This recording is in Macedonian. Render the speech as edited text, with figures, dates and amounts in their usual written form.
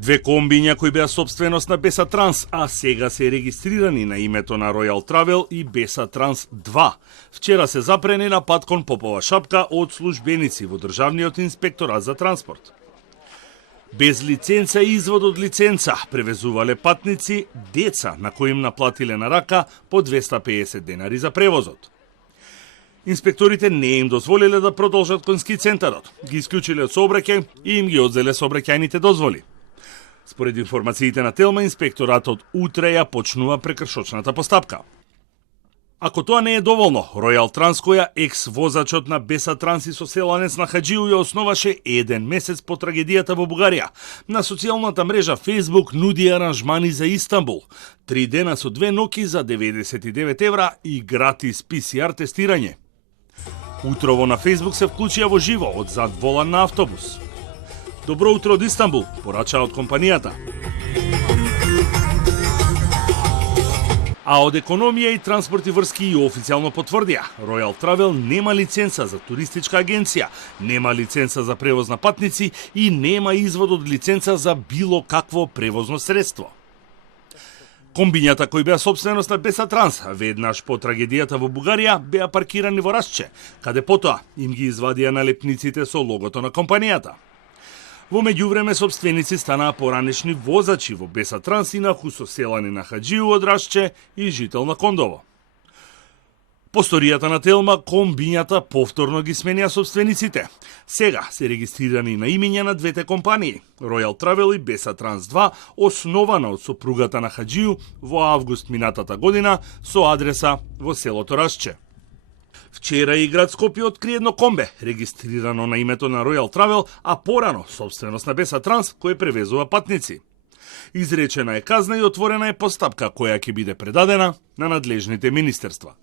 Две комбиња кои беа собственост на Беса Транс, а сега се регистрирани на името на Royal Travel и Беса Транс 2. Вчера се запрени на пат кон Попова шапка од службеници во Државниот инспекторат за транспорт. Без лиценца и извод од лиценца превезувале патници деца на кои им наплатиле на рака по 250 денари за превозот. Инспекторите не им дозволиле да продолжат конски центарот, ги исклучиле од сообраќај и им ги одзеле сообраќајните дозволи. Според информациите на Телма, инспекторатот утре ја почнува прекршочната постапка. Ако тоа не е доволно, Royal Транс, која екс-возачот на Беса Транс и соселанец на Хаджиу ја основаше еден месец по трагедијата во Бугарија, на социјалната мрежа Facebook нуди аранжмани за Истанбул, 3 дена со 2 ноќи за 99 евра и гратис PCR тестирање. Утрово на Facebook се вклучија во живо од зад волан на автобус. Добро утро од Истанбул, порача од компанијата. А од економија и транспорт и врски и официјално потврдија, Royal Travel нема лиценца за туристичка агенција, нема лиценца за превоз на патници и нема извод од лиценца за било какво превозно средство. Комбињата кои беа собственост на Беса Транс, веднаш по трагедијата во Бугарија, беа паркирани во Расче, каде потоа им ги извадија налепниците со логото на компанијата. Во меѓувреме собственици станаа поранешни возачи во Беса Транс и на соселани на Хаджиу од Расче и жител на Кондово. По сторијата на Телма, комбињата повторно ги сменија собствениците. Сега се регистрирани на имења на двете компании, Royal Travel и Беса Транс 2, основана од сопругата на Хаджиу во август минатата година со адреса во селото Расче. Вчера и град Скопје откри едно комбе, регистрирано на името на Royal Travel, а порано собственост на Беса Транс, кој превезува патници. Изречена е казна и отворена е постапка која ќе биде предадена на надлежните министерства.